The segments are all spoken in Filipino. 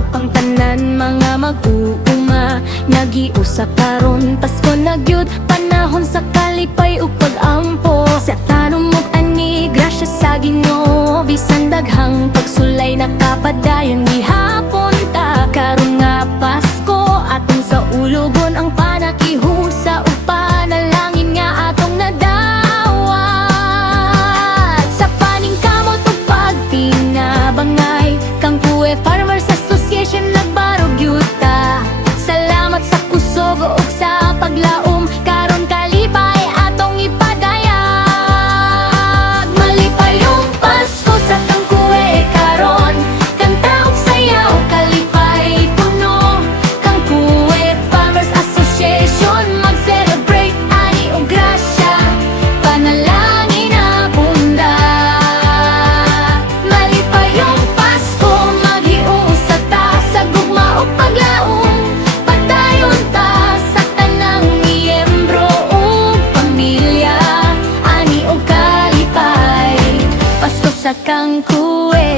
Sugmaok ang tanan mga mag-uuma, nagiusa karon Pasko nagyud panahon sa kalipay ug pag-ampo. Sa tanong mo't ani grasya sa Ginoo, bisan daghang pagsulay nakapadayon gihapon ta. Karon nga Pasko atong sa ulugon ang panakihusa ug panalangin nga atong nadawat. Sa paningkamot ug pagtinabangay kang Kuwe Farmers Association nagbarog yuta. Salamat sa kusog ug sa paglaom, karon kalipay atong ipadayag. Malipayong Pasko sa kang Kuwe karon, kanta ug sayaw kalipay puno. Kang Kuwe Farmers Association mag-celebrate ani og grasya, panalangin na bunda. Malipayong Pasko maghiusa ta sa gugma ug paglaom, padayon ta sa tanang miyembro ug pamilya ani og kalipay. Pasko sa kang Kuwe.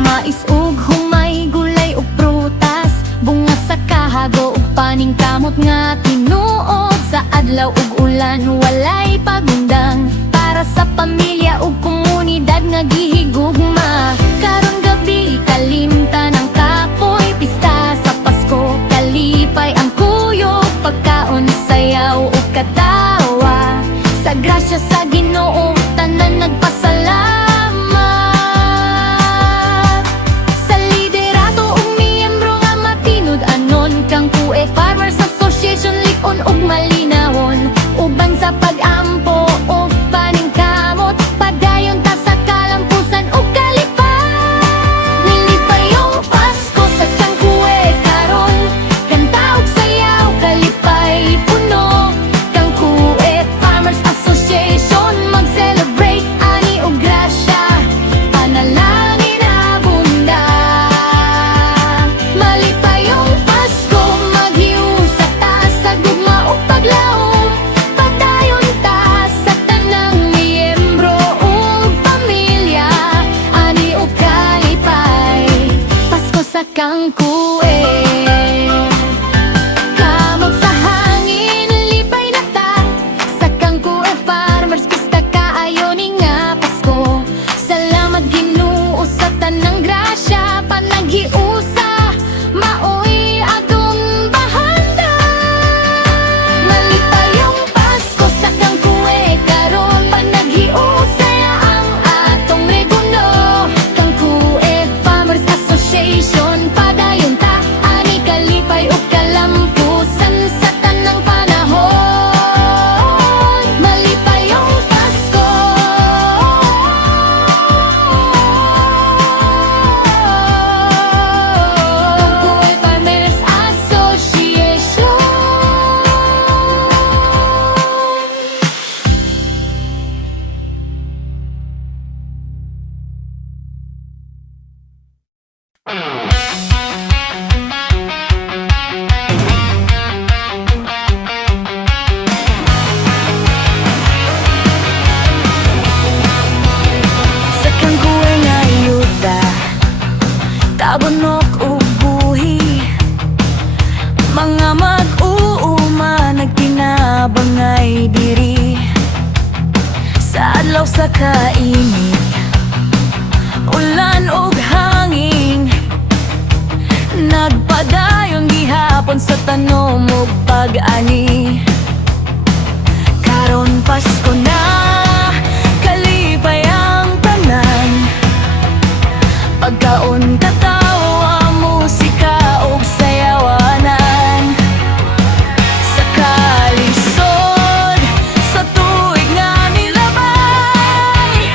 Mais ug humay, gulay ug prutas, bunga sa kahago ug paningkamot nga tinuod. Sa adlaw ug ulan walay pagundang, para sa pamilya ug komunidad nga gihigugma. Karon gabi kalimtan ang kapoy, pista sa Pasko kalipay ang kuyog, pagkaon sayaw ug katawa. Sa grasya sa Ginoo tanan nagpasalamat. Sa liderato ug miyembro nga matinud anon, kang Kuwe Farmers Association lik-on ug malinawon. Uban sa pag-ampo ug paningkamot, padayon ta sa kalampusan ug kalipay. Nilipayong Pasko sa kang Kuwe karon, kanta ug sayaw kalipay puno. Kang Kuwe Farmers Association mag-celebrate ani og grasya, panalangin na bunda. Malipayong Pasko maghiusa ta sa gugma ug paglaom, padayon ta sa tanang miyembro ug pamilya ani og kalipay. Pasko sa kang Kuwe. Kamot sa hangin lipay na ta sa kang Kuwe Farmers, pista kaayo ni nga Pasko. Salamat Ginoo sa tanang grasya, panaghiusa maoy atong bahanda. Malipayong Pasko sa kang Kuwe karon, panaghiusa ang atong reguno. Kang Kuwe Farmers Association padayon ta ani kalipay ug kalampusan sa tanang panahon. Malipayong Pasko. Kang Kuwe Farmers Association. Sa kang Kuwe nga ayuda, tabunok ug buhi, mga mag-uuma nagtinabangay diri. Sa adlaw sa kainit, ulan ug hangin, nagpadayon gihapon sa tanom ug pag-ani. Karon Pasko na, kalipay ang tanan, pagkaon katawa, musika ug sayawanan. Sa kalisod, sa tuig nga nilabay,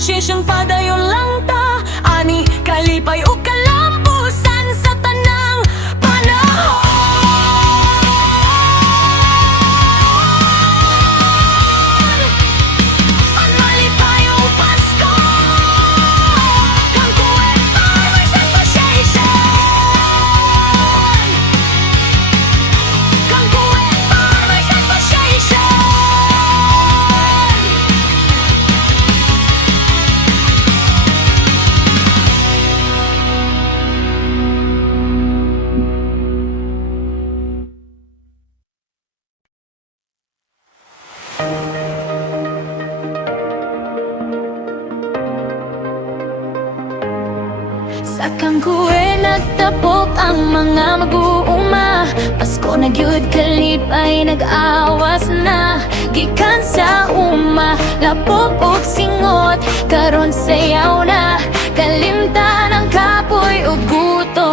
Siyang padayon lang ta, ani kalipay o kalampusan sa tanang panahon. Ang malipayong Pasko, Kangkuwe Farmers Association. Kangkuwe Farmers Association. Sa Kangkuwe nagtapok ang mga mag-uuma, Pasko na gyud kalipay nag-awas na. Gikan sa uma, lapok og singot, karon sayaw na. Kalimtan ang kapoy ug gutom.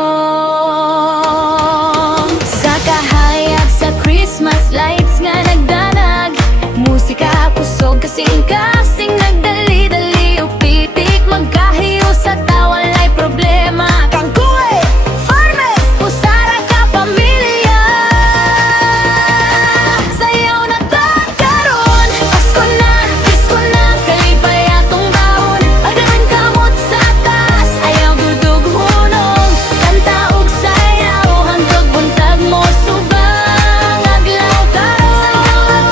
Sa kahayag sa Christmas lights nga nagdanag, musika kusog kasing-kasing nagdali-dali ug pitik magkahiyo sa tawa lay problema. Kangkuwe Farmers, usara ka pamilya. Sayaw na ta karon, Pasko na, Pasko na, kalipay atong baon. Agaran kamot sa taas, ayaw dudog hunong. Kanta ug sayaw, hangtod buntag mo subang adlaw karon.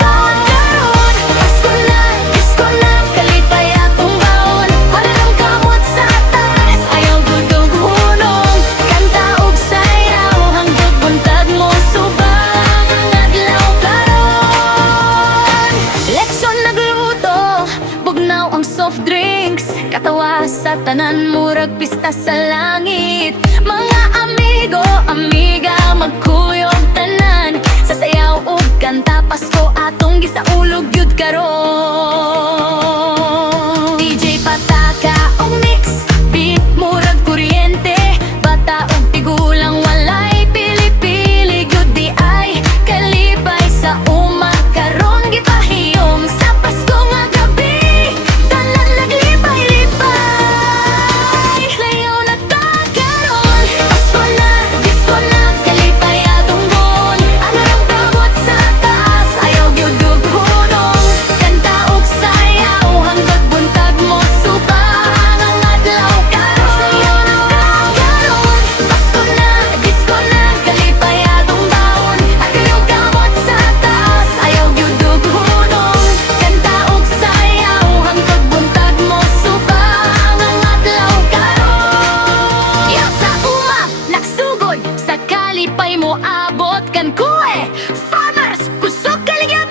Pasko na, Pasko na, kalipay atong baon. Agaran kamot sa taas, ayaw dudog hunong. Kanta ug sayaw, hangtod buntag mo subang adlaw karon. Leksyon nagluto, bugnaw ang soft drinks, katawa sa tanan murag pista sa langit. Mga amigo, amiga, magkuyog tanan, sasayaw ug kanta Pasko atong gisaulog gyud karon. DJ pataka og mix, beat murag kuryente, bata ug tigulang walay pili-pili gyud di ay. Kalipay sa uma karon gipahiyom sa Pasko nga gabi, tanan naglipay-lipay. Sayaw na ta karon, Pasko na, Pasko na, kalipay atong buon. Agarang kamot sa taas, ayaw gyud ug hunong. Kanta ug sayaw, hangtod buntag mo subang ang adlaw karon. Sayaw na ta karon, Pasko na, Pasko na, kalipay atong baon. Agarang kamot sa taas, ayaw gyud ug hunong. Kanta ug sayaw, hangtod buntag mo subang ang adlaw karon. Yaw sa uma, nagsugod sa kalipay mo abot. Kangkuwe Farmers, kusog kaligya